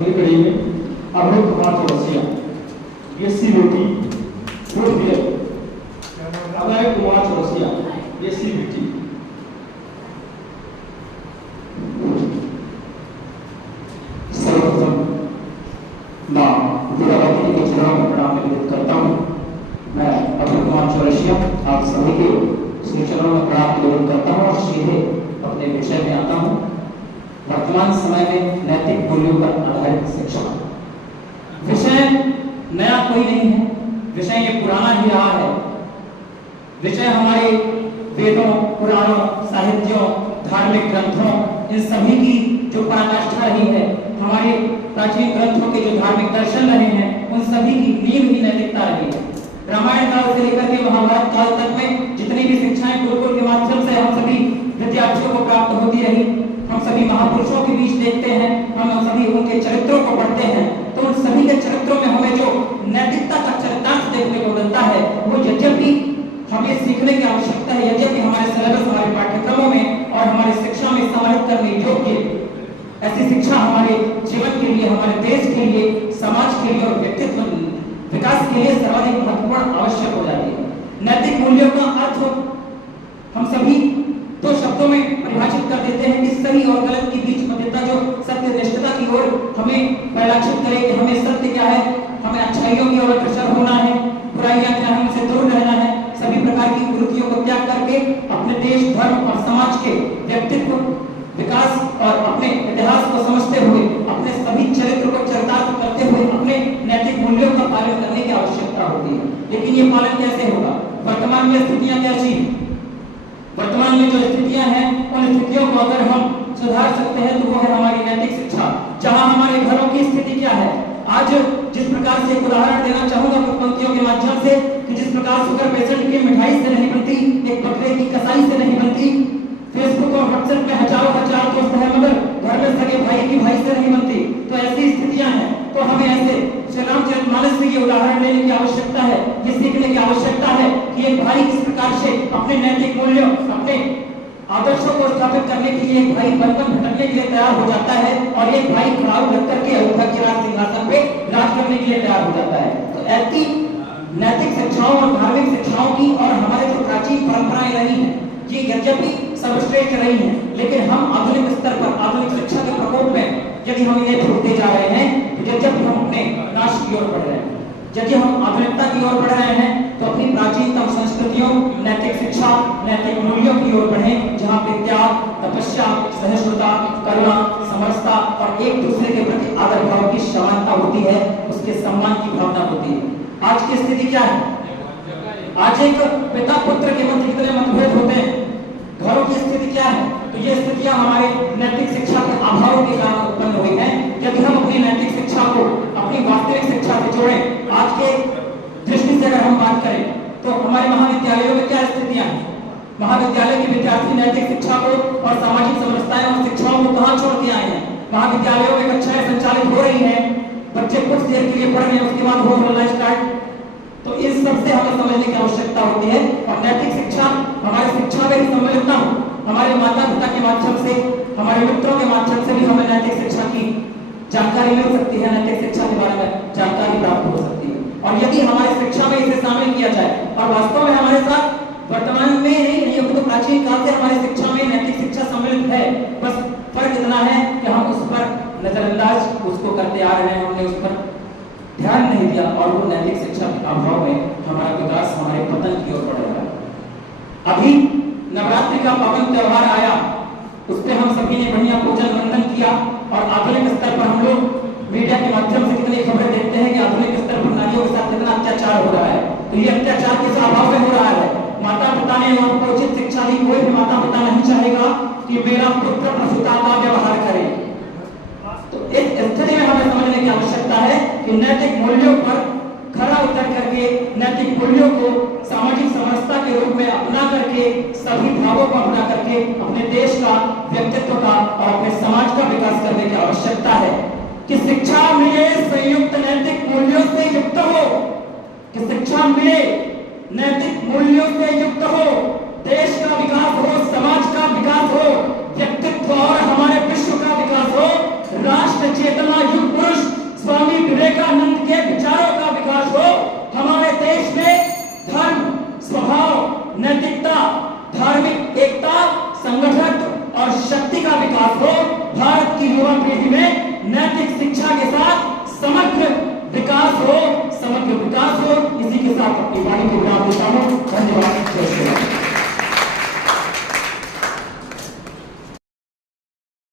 करेंगे अमृत कुमार चौरसिया, बीएससी रोटी food beer, Abhay Kumar Chaurasia, BSc BT. सर्वप्रथम नाम विद्यार्थी के चरण में प्रणाम निवेदित करता हूँ। मैं अभय कुमार चौरसिया आप सभी के श्री चरणों में प्रणाम निवेदित करता हूँ और सीधे अपने विषय में आता हूँ। वर्तमान समय में नैतिक मूल्यों पर आधारित शिक्षा विषय नया कोई नहीं है, विषय ये पुराना ही रहा है। विषय हमारे वेदों, पुराणों, साहित्यों, धार्मिक ग्रंथों, इन सभी की जो पराकाष्ठा रही है, हमारे प्राचीन ग्रंथों के जो धार्मिक दर्शन रहे हैं, उन सभी की नींव ही नैतिकता रही है। रामायण काल से लेकर के महाभारत काल तक में जितनी भी शिक्षाएं गुरुकुल के माध्यम से हम सभी विद्यार्थियों को प्राप्त होती रही, हम सभी महापुरुषों के बीच देखते हैं, हम सभी उनके चरित्रों को पढ़ते हैं, तो उन सभी के चरित्रों में हमें जो नैतिकता का चरितार्थ देखने को मिलता है, वो यद्यपि हमें सीखने की आवश्यकता है, यद्यपि हमारे सिलेबस, हमारे पाठ्यक्रमों में और हमारे शिक्षा में सम्मिलित करने योग्य ऐसी शिक्षा हमारे जीवन के लिए, हमारे देश के लिए, समाज के लिए और व्यक्तित्व विकास के लिए सर्वाधिक महत्वपूर्ण आवश्यक हो जाती है। नैतिक मूल्यों का अर्थ हम सभी दो शब्दों में परिभाषित कर देते हैं कि सही और गलत के बीच मध्यता, जो सत्यनिष्ठता की ओर हमें परिलक्षित करे कि हमें सत्य क्या है, हमें अच्छाइयों की ओर अग्रसर होना है, बुराइयां क्या है उनसे दूर रहना है, सभी प्रकार की कुरीतियों को त्याग करके अपने देश, धर्म और समाज के व्यक्तित्व विकास और अपने इतिहास को समझते हुए, अपने सभी चरित्र को चरितार्थ करते हुए अपने नैतिक मूल्यों का पालन करने की आवश्यकता होती है। लेकिन ये पालन कैसे होगा? वर्तमान में स्थितियां कैसी हैं? वर्तमान में जो स्थितियां हैं, उन स्थितियों को अगर हम सुधार सकते हैं तो वो है हमारी नैतिक शिक्षा। जहां हमारे घरों की स्थिति क्या है आज, जिस प्रकार से एक उदाहरण देना चाहूंगा कुछ पंक्तियों के माध्यम से कि जिस प्रकार शुगर पेशेंट की मिठाई से नहीं बनती, एक बकरे की कसाई से नहीं बनती, फेसबुक और व्हाट्सएप में हजारों हजार दोस्त हैं मगर घर में सगे भाई की भाई से नहीं बनती, तो ऐसी स्थितियां हैं। तो हमें ऐसे श्री रामचरितमानस से ये उदाहरण लेने की आवश्यकता है, ये सीखने की आवश्यकता है कि एक भाई किस प्रकार से अपने नैतिक मूल्यों, अपने आदर्शों को स्थापित करने के लिए एक भाई बंधन भटकने के लिए तैयार हो जाता है और एक भाई खड़ा रख करके अयोध्या के राज सिंहासन पे राज करने के लिए तैयार हो जाता है। तो ऐसी नैतिक शिक्षाओं और धार्मिक शिक्षाओं की और हमारे जो प्राचीन परंपराएं रही हैं, ये यद्यपि सर्वश्रेष्ठ रही हैं, लेकिन हम आधुनिक स्तर पर आधुनिक शिक्षा के प्रकोप में यदि हम इन्हें भूलते जा रहे हैं, तो यद्यपि हम अपने नाश की ओर बढ़ रहे हैं। यदि हम आधुनिकता की ओर बढ़ रहे हैं तो अपनी प्राचीनतम संस्कृतियों, नैतिक शिक्षा, नैतिक मूल्यों की ओर बढ़ें, जहां पे त्याग, तपस्या, सहिष्णुता, करुणा, समरसता और एक दूसरे के प्रति आदर भाव की समानता होती है, उसके सम्मान की भावना होती है। आज की स्थिति क्या है? आज एक पिता पुत्र के मध्य कितने मतभेद होते हैं, घरों की स्थिति क्या है? तो ये स्थितियां हमारे नैतिक शिक्षा के अभाव के कारण उत्पन्न हुई हैं। यदि हम अपनी नैतिक शिक्षा को अपनी वास्तविक शिक्षा से जोड़ें, आज के दृष्टि से अगर हम बात करें तो हमारे महाविद्यालयों में क्या स्थितियां हैं? महाविद्यालय के विद्यार्थी नैतिक शिक्षा को और सामाजिक समरसताएं और शिक्षाओं को कहां छोड़ के आए हैं? महाविद्यालयों में कक्षाएं संचालित हो रही हैं, बच्चे कुछ देर के लिए पढ़ रहे हैं, उसके बाद हो होना स्टार्ट। तो इस सबसे हमें समझने की आवश्यकता होती है और नैतिक शिक्षा हमारी शिक्षा में ही सम्मिलित ना हो, हमारे माता पिता के माध्यम से, हमारे मित्रों के माध्यम से भी हमें नैतिक शिक्षा की जानकारी मिल सकती है, नैतिक शिक्षा के बारे में जानकारी प्राप्त हो सकती है। और यदि हमारी शिक्षा में इसे शामिल किया जाए और वास्तव में हमारे साथ वर्तमान में नहीं, तो प्राचीन काल से हमारी शिक्षा में नैतिक शिक्षा सम्मिलित है, बस फर्क इतना है कि हम उस पर नजरअंदाज उसको करते आ रहे हैं, हमने उस पर ध्यान नहीं दिया और वो नैतिक शिक्षा के अभाव में हमारा विकास हमारे पतन की ओर बढ़ रहा है। अभी नवरात्रि का पावन त्योहार आया, उस पर हम सभी ने बढ़िया पूजन वंदन किया और आधुनिक स्तर पर हम लोग मीडिया के माध्यम से कितनी खबरें देखते हैं कि आधुनिक स्तर पर नारियों के साथ कितना अत्याचार हो रहा है। तो ये अत्याचार किस अभाव में हो रहा है? माता पिता ने उनको उचित शिक्षा दी। कोई भी माता पिता नहीं चाहेगा कि मेरा पुत्र प्रसूता का व्यवहार करे। तो इस स्थिति में हमें समझने की आवश्यकता है कि नैतिक मूल्यों पर खरा उतर करके, नैतिक मूल्यों को सामाजिक समरसता के रूप में अपना करके, सभी भावों को अपना करके अपने देश का, व्यक्तित्व का और अपने समाज का विकास करने की आवश्यकता है कि शिक्षा मिले संयुक्त नैतिक मूल्यों से युक्त हो, कि शिक्षा मिले नैतिक मूल्यों से युक्त हो, देश का विकास हो, समाज का विकास हो, व्यक्तित्व और हमारे विश्व का विकास हो, राष्ट्र चेतना युग पुरुष नैतिकता, धार्मिक एकता, संगठन और शक्ति का विकास हो। भारत की युवा पीढ़ी में नैतिक शिक्षा के साथ समग्र विकास हो, समग्र विकास हो। इसी के साथ अपनी वाणी